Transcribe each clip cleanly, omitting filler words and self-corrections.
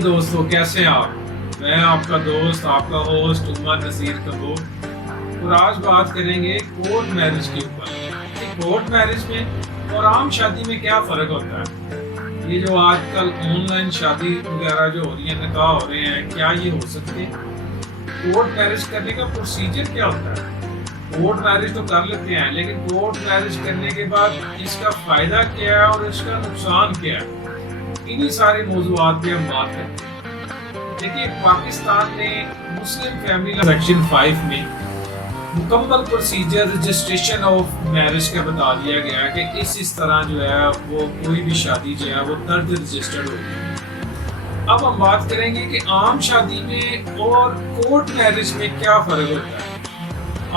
दोस्तों, कैसे हैं आप? मैं आपका दोस्त, आपका होस्ट उमर नसीर कपूर, और आज बात करेंगे कोर्ट मैरिज के ऊपर कि कोर्ट मैरिज में और आम शादी में क्या फ़र्क होता है। ये जो आजकल ऑनलाइन शादी वगैरह जो हो रही है, निकाह हो रहे हैं, क्या ये हो सकते हैं? कोर्ट मैरिज करने का प्रोसीजर क्या होता है? कोर्ट मैरिज तो कर लेते हैं, लेकिन कोर्ट मैरिज करने के बाद इसका फ़ायदा क्या है और इसका नुकसान क्या है? इन्हीं सारे मौज़ूआत पे हम बात करते हैं। देखिए, पाकिस्तान में मुस्लिम फैमिली लॉ सेक्शन 5 में मुकम्मल प्रोसीजर रजिस्ट्रेशन ऑफ मैरिज का बता दिया गया है कि इस तरह जो है वो कोई भी शादी जो है वो दर्ज रजिस्टर्ड होगी। अब हम बात करेंगे कि आम शादी में और कोर्ट मैरिज में क्या फ़र्क होता है।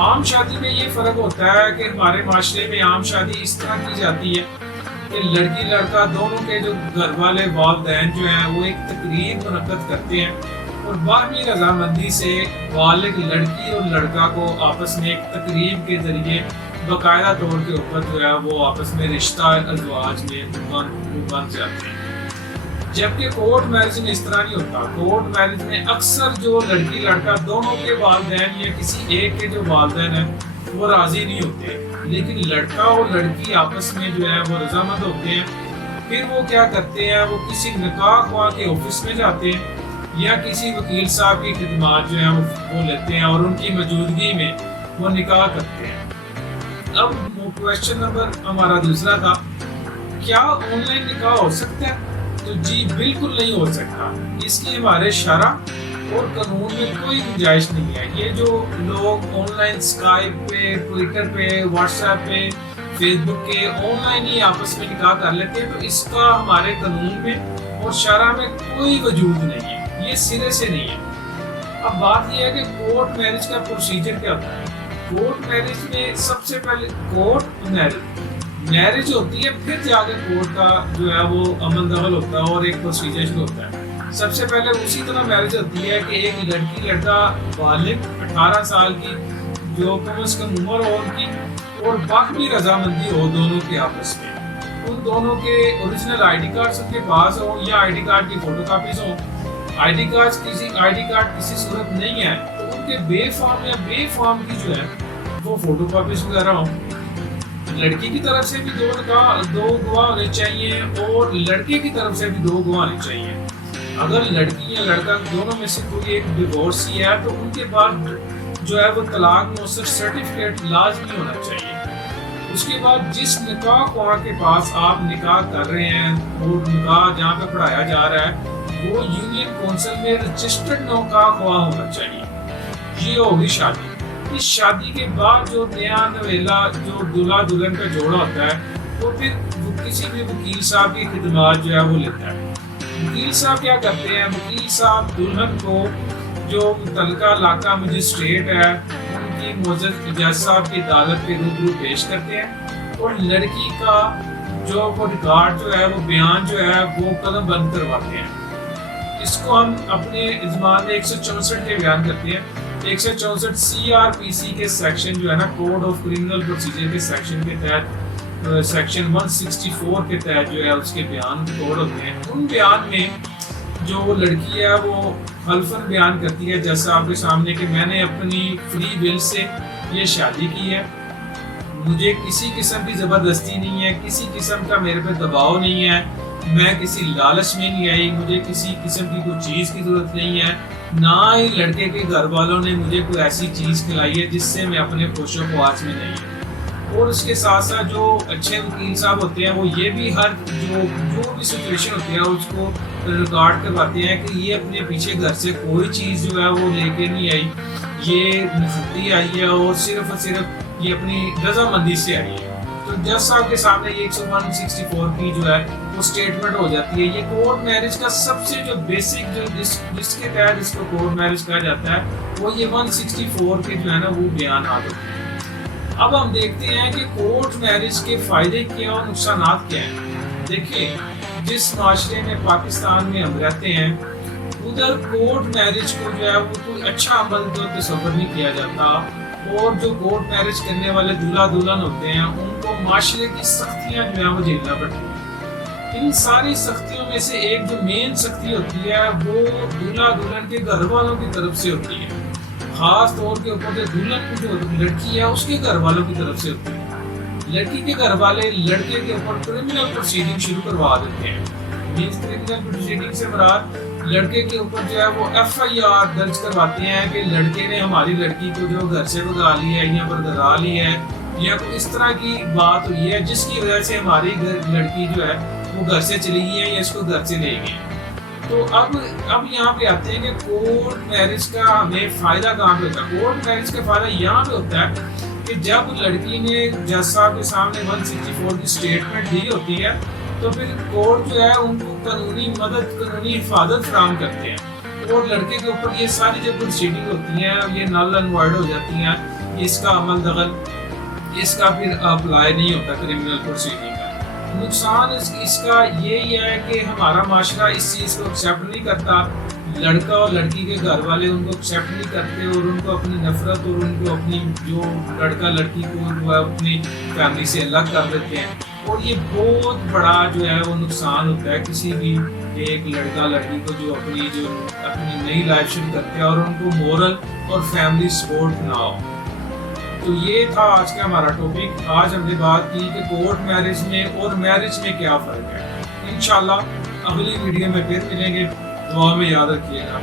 आम शादी में ये फ़र्क होता है कि हमारे माशरे में आम शादी इस तरह की जाती है कि लड़की लड़का दोनों के जो घर वाले वालिदैन जो हैं वो एक तकरीब मुनक्कद करते हैं और बाहमी रजामंदी से वालिद लड़की और लड़का को आपस में एक तकरीब के ज़रिए बाकायदा तौर के ऊपर जो है वो आपस में रिश्ता अज़वाज में बन जाते हैं। जबकि कोर्ट मैरिज में इस तरह नहीं होता। कोर्ट मैरिज में अक्सर जो लड़की लड़का दोनों के वालिदैन या किसी एक के जो वालिदैन हैं वो राज़ी नहीं होते, लेकिन लड़का और लड़की आपस में जो है वो रजामंद होते हैं। फिर वो क्या करते हैं, वो किसी निकाह ख्वाह के ऑफिस में जाते हैं या किसी वकील साहब की खिदमत जो है वो लेते हैं और उनकी मौजूदगी में वो निकाह करते हैं। अब क्वेश्चन नंबर हमारा दूसरा था, क्या ऑनलाइन निकाह हो सकता है? तो जी बिल्कुल नहीं हो सकता। इसकी हमारे शरअ और कानून में कोई गुंजाइश नहीं है। ये जो लोग ऑनलाइन स्काइप पे, ट्विटर पे, व्हाट्सएप पे, फेसबुक के ऑनलाइन ही आपस में निकाह कर लेते हैं, तो इसका हमारे कानून में और शरअ में कोई वजूद नहीं है, ये सिरे से नहीं है। अब बात यह है कि कोर्ट मैरिज का प्रोसीजर क्या होता है। कोर्ट मैरिज में सबसे पहले कोर्ट मैरिज होती है, फिर जाके कोर्ट का जो है वो अमल दखल होता है और एक प्रोसीजर शुरू होता है। सबसे पहले उसी तरह मैरिज होती है कि एक लड़की लड़का बालिग 18 साल की जो कम से कम उम्र हो उनकी और बाकी रजामंदी हो दोनों के आपस में। उन दोनों के ओरिजिनल आईडी कार्ड उनके पास हो या आईडी कार्ड की फोटोकॉपीज हो। आईडी कार्ड किसी सूरत नहीं है तो उनके बेफार्म की जो है वो फोटोकॉपीज वगैरह हो। लड़की की तरफ से भी दो गवाह होने चाहिए और लड़के की तरफ से भी 2 गवाह होने चाहिए। अगर लड़की या लड़का दोनों में से कोई एक डिवोर्सी है तो उनके बाद जो है वो तलाक मुअस्सर सर्टिफिकेट लाजमी होना चाहिए। उसके बाद जिस निकाह ख्वाह के पास आप निकाह कर रहे हैं और निकाह जहाँ पे पढ़ाया जा रहा है वो यूनियन काउंसिल में रजिस्टर्ड निकाह ख्वाह होना चाहिए। ये होगी शादी। इस शादी के बाद जो नया नवेला जो दूल्हा दुल्हन का जोड़ा होता है वो फिर किसी भी वकील साहब की खिदमत जो है वो लेता है। वकील साहब क्या करते हैं, वकील साहब दुल्हन को जो मुतल्लिका इलाका मजिस्ट्रेट है उनकी मोअज़्ज़ज़ जज साहब की अदालत के रूबरू पेश करते हैं और लड़की का जो वो रिकॉर्ड जो है वो बयान जो है वो कलम बंद करवाते हैं। इसको हम अपने ज़बान में 164 के बयान करते हैं। 164 CRPC के सेक्शन जो है ना, कोड ऑफ क्रिमिनल प्रोसीजर के सेक्शन के तहत सेक्शन 164 के तहत जो है उसके बयान कोड होते हैं। उन बयान में जो वो लड़की है वो खलफन बयान करती है जज साहब के सामने कि मैंने अपनी फ्री विल से ये शादी की है, मुझे किसी किस्म की ज़बरदस्ती नहीं है, किसी किस्म का मेरे पे दबाव नहीं है, मैं किसी लालच में नहीं आई, मुझे किसी किस्म की कोई चीज़ की ज़रूरत नहीं है, ना ही लड़के के घर वालों ने मुझे कोई ऐसी चीज़ खिलाई है जिससे मैं अपने खुशो ख्वाहिश में नहीं हूँ। और उसके साथ साथ जो अच्छे वकील साहब होते हैं वो ये भी हर जो भी सिचुएशन होती है उसको रिकॉर्ड करवाते हैं कि ये अपने पीछे घर से कोई चीज़ जो है वो लेके नहीं आई, ये नखती आई है और सिर्फ ये अपनी रजामंदी से आई है। तो जज साहब के सामने ये 164 की जो है वो स्टेटमेंट हो जाती है। ये कोर्ट मैरिज का सबसे जो बेसिक जो जिसके तहत इसको कोर्ट मैरिज कहा जाता है वो ये 164 के जो है ना वो बयान आ जाते हैं। अब हम देखते हैं कि कोर्ट मैरिज के फायदे क्या और नुकसान क्या हैं। देखिए, जिस माशरे में पाकिस्तान में हम रहते हैं उधर कोर्ट मैरिज को जो है वो कोई अच्छा अमल तो तस्वर नहीं किया जाता और जो कोर्ट मैरिज करने वाले दूल्हा दुल्हन होते हैं उनको माशरे की सख्तियां जो है वो झेलना पड़ती है। ان ساری سختیوں میں سے ایک جو مین سختی ہوتی ہے وہ دولہا دلہن کے گھر والوں کی طرف سے ہوتی ہے، خاص طور کے اوپر جو دلہن کی جو لڑکی ہے اس کے گھر والوں کی طرف سے ہوتی ہے۔ لڑکی کے گھر والے لڑکے کے اوپر کرمنل پروسیڈنگ شروع کروا دیتے ہیں۔ مینس کرمنل پروسیڈنگ سے مراد لڑکے کے اوپر جو ہے وہ ایف آئی آر درج کرواتے ہیں کہ لڑکے نے ہماری لڑکی کو جو گھر سے بھگا لی ہے یا برگزا لی ہے یا کوئی اس طرح کی بات ہوئی ہے جس کی وجہ سے ہماری لڑکی جو ہے وہ گھر سے چلی گئی ہے یا اس کو گھر سے لے گئے۔ تو اب یہاں پہ آتے ہیں کہ کورٹ میرج کا ہمیں فائدہ کہاں پہ ہوتا ہے؟ کورٹ میرج کا فائدہ یہاں پہ ہوتا ہے کہ جب لڑکی نے جج صاحب کے سامنے 164 کی اسٹیٹمنٹ دی ہوتی ہے تو پھر کورٹ جو ہے ان کو قانونی مدد، قانونی حفاظت فراہم کرتے ہیں، اور لڑکے کے اوپر یہ ساری جو پروسیڈنگ ہوتی ہیں یہ نل اینڈ وائڈ ہو جاتی ہیں، اس کا عمل دخل اس کا پھر اپلائی نہیں ہوتا کرمنل پروسیڈنگ کا۔ نقصان اس کا یہی ہے کہ ہمارا معاشرہ اس چیز کو ایکسیپٹ نہیں کرتا، لڑکا اور لڑکی کے گھر والے ان کو ایکسیپٹ نہیں کرتے اور ان کو اپنی نفرت اور ان کو اپنی جو لڑکا لڑکی کو جو ہے اپنی فیملی سے الگ کر دیتے ہیں، اور یہ بہت بڑا جو ہے وہ نقصان ہوتا ہے کسی بھی ایک لڑکا لڑکی کو جو اپنی نئی لائف شروع کرتے ہیں اور ان کو مورل اور فیملی سپورٹ نہ ہو۔ تو یہ تھا آج کا ہمارا ٹاپک۔ آج ہم نے بات کی کہ کورٹ میرج میں اور میرج میں کیا فرق ہے۔ انشاءاللہ اگلی ویڈیو میں پھر ملیں گے، دعا میں یاد رکھیے گا۔